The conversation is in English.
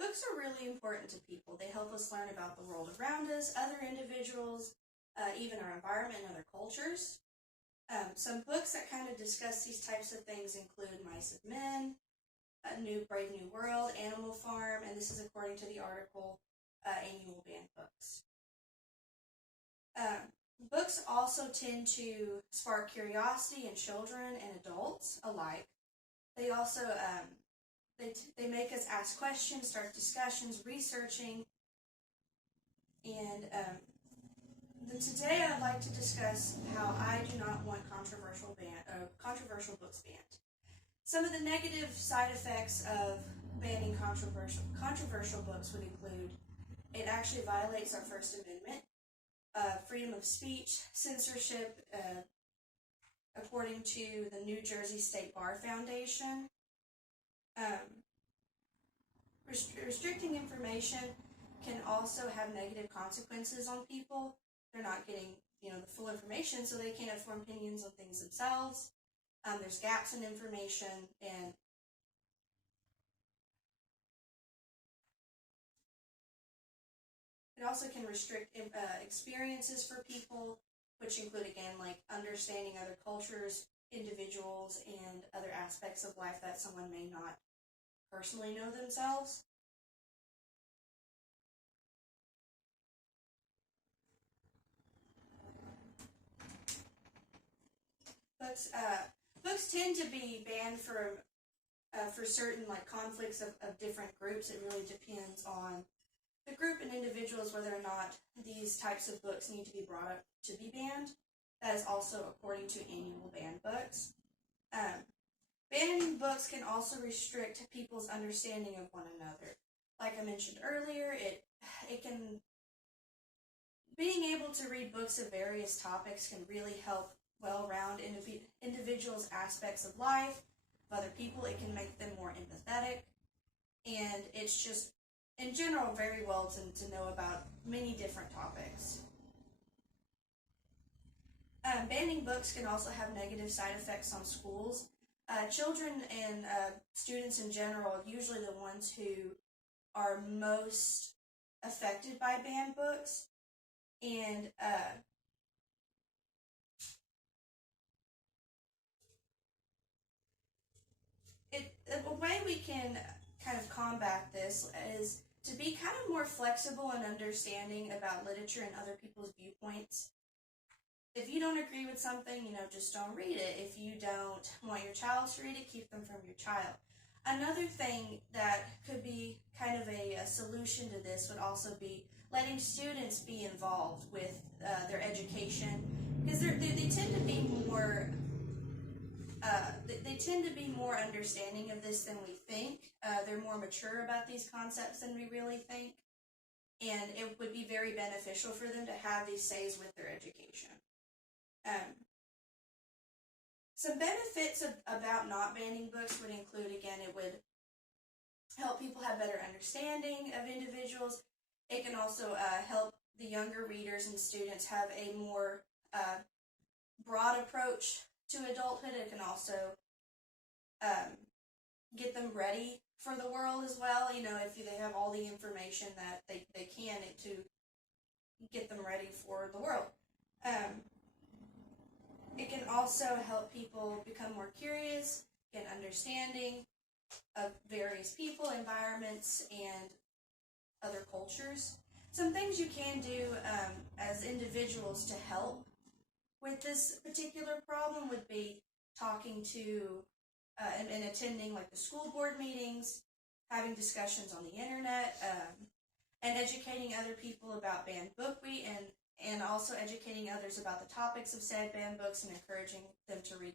Books are really important to people. They help us learn about the world around us, other individuals, even our environment and other cultures. Some books that kind of discuss these types of things include Mice and Men, Brave New World, Animal Farm, and this is according to the article Annual Banned Books. Books also tend to spark curiosity in children and adults alike. They also they make us ask questions, start discussions, researching, and today I'd like to discuss how I do not want controversial books banned. Some of the negative side effects of banning controversial books would include it actually violates our First Amendment, freedom of speech, censorship, according to the New Jersey State Bar Foundation. Restricting information can also have negative consequences on people. They're not getting, the full information, so they can't form opinions on things themselves. There's gaps in information, and it also can restrict experiences for people, which include, again, like understanding other cultures, individuals, and other aspects of life that someone may not personally know themselves. Books tend to be banned for certain conflicts of different groups. It really depends on the group and individuals whether or not these types of books need to be brought up to be banned. That is also according to Annual Banned Books. Banning books can also restrict people's understanding of one another. Like I mentioned earlier, it can being able to read books of various topics can really help well-round individuals' aspects of life, of other people. It can make them more empathetic, and it's just, in general, very well to know about many different topics. Banning books can also have negative side effects on schools. Children and students in general are usually the ones who are most affected by banned books, and a way we can kind of combat this is to be kind of more flexible and understanding about literature and other people's viewpoints. If you don't agree with something, just don't read it. If you don't want your child to read it, keep them from your child. Another thing that could be kind of a solution to this would also be letting students be involved with their education, because they tend to be more they tend to be more understanding of this than we think. They're more mature about these concepts than we really think, and it would be very beneficial for them to have these says with their education. Some benefits about not banning books would include, again, it would help people have better understanding of individuals. It can also help the younger readers and students have a more broad approach to adulthood. It can also get them ready for the world as well. If they have all the information that they can to get them ready for the world. It can also help people become more curious, get understanding of various people, environments, and other cultures. Some things you can do as individuals to help with this particular problem would be talking to and attending the school board meetings, having discussions on the internet, and educating other people about banned book week, and also educating others about the topics of said banned books and encouraging them to read